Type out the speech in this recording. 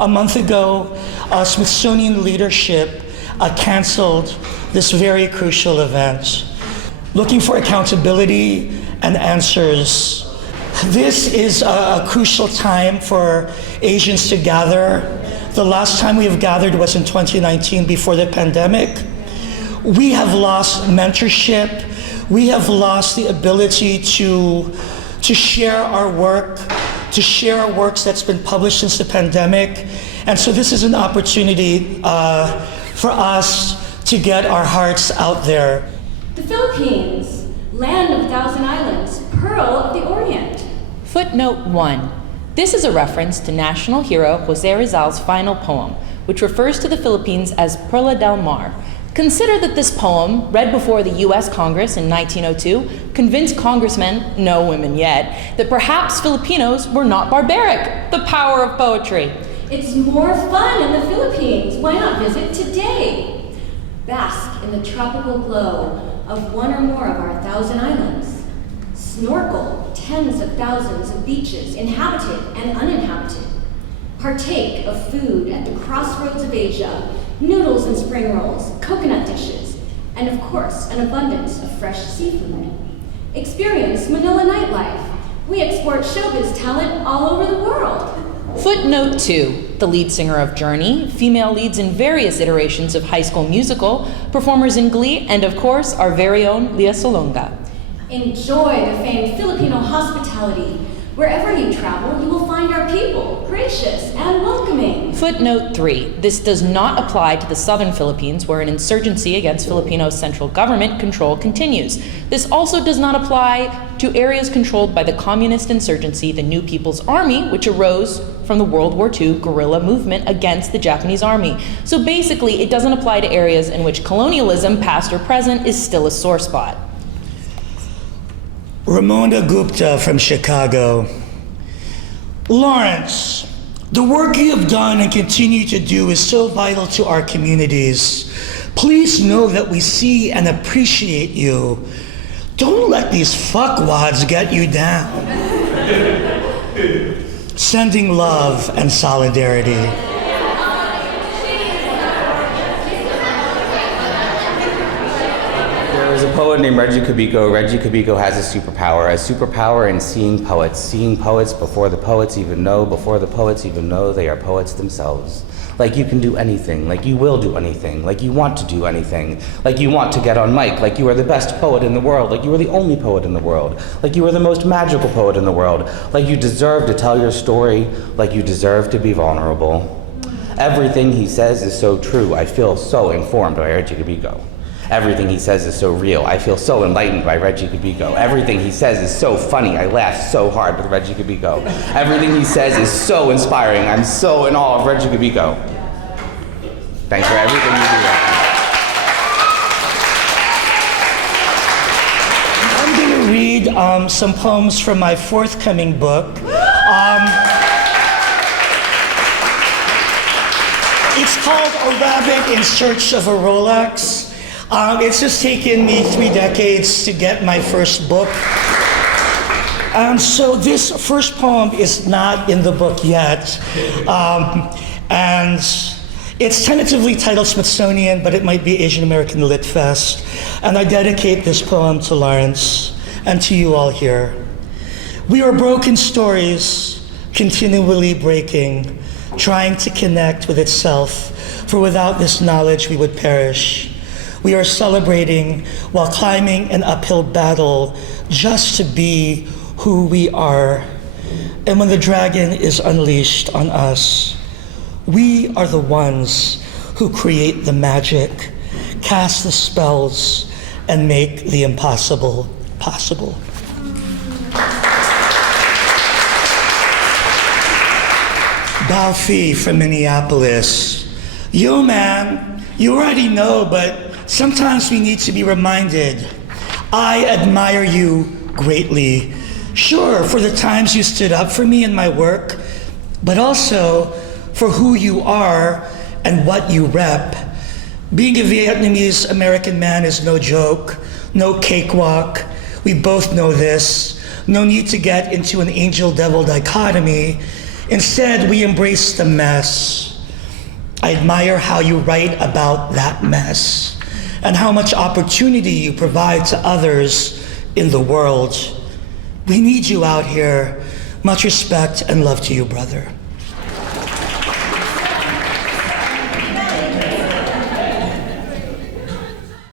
A month ago, Smithsonian leadership canceled this very crucial event, looking for accountability and answers. This is a crucial time for Asians to gather. The last time we have gathered was in 2019 before the pandemic. We have lost mentorship. We have lost the ability to share our work, to share our works that's been published since the pandemic. And so this is an opportunity for us to get our hearts out there. The Philippines, land of 1,000 islands, pearl of the Orient. Footnote 1. This is a reference to national hero Jose Rizal's final poem, which refers to the Philippines as Perla del Mar. Consider that this poem, read before the US Congress in 1902, convinced congressmen, no women yet, that perhaps Filipinos were not barbaric. The power of poetry. It's more fun in the Philippines. Why not visit today? Bask in the tropical glow of one or more of our 1,000 islands. Snorkel tens of thousands of beaches, inhabited and uninhabited. Partake of food at the crossroads of Asia, noodles and spring rolls, coconut dishes, and of course, an abundance of fresh seafood. Experience Manila nightlife. We export showbiz talent all over the world. Footnote 2. The lead singer of Journey, female leads in various iterations of High School Musical, performers in Glee, and of course, our very own Leah Salonga. Enjoy the famed Filipino hospitality. Wherever you travel, you will find our people gracious and welcoming. Footnote 3. This does not apply to the southern Philippines, where an insurgency against Filipino central government control continues. This also does not apply to areas controlled by the communist insurgency, the New People's Army, which arose from the World War II guerrilla movement against the Japanese army. So basically, it doesn't apply to areas in which colonialism, past or present, is still a sore spot. Ramona Gupta from Chicago. Lawrence, the work you have done and continue to do is so vital to our communities. Please know that we see and appreciate you. Don't let these fuckwads get you down. Sending love and solidarity. There's a poet named Regie Cabico. Regie Cabico has a superpower in seeing poets before the poets even know they are poets themselves. Like you can do anything, like you will do anything, like you want to do anything, like you want to get on mic, like you are the best poet in the world, like you are the only poet in the world, like you are the most magical poet in the world, like you deserve to tell your story, like you deserve to be vulnerable. Everything he says is so true. I feel so informed by Regie Cabico. Everything he says is so real. I feel so enlightened by Regie Cabico. Everything he says is so funny. I laugh so hard with Regie Cabico. Everything he says is so inspiring. I'm so in awe of Regie Cabico. Thanks for everything you do. I'm going to read some poems from my forthcoming book. It's called A Rabbit in Search of a Rolex. It's just taken me 3 decades to get my first book. So this first poem is not in the book yet. And it's tentatively titled Smithsonian, but it might be Asian American LitFest. And I dedicate this poem to Lawrence and to you all here. We are broken stories, continually breaking, trying to connect with itself, for without this knowledge we would perish. We are celebrating while climbing an uphill battle just to be who we are. And when the dragon is unleashed on us, we are the ones who create the magic, cast the spells, and make the impossible possible. Balfi from Minneapolis. Yo, man, you already know, but sometimes we need to be reminded. I admire you greatly. Sure, for the times you stood up for me in my work, but also for who you are and what you rep. Being a Vietnamese American man is no joke, no cakewalk. We both know this. No need to get into an angel-devil dichotomy. Instead, we embrace the mess. I admire how you write about that mess and how much opportunity you provide to others in the world. We need you out here. Much respect and love to you, brother.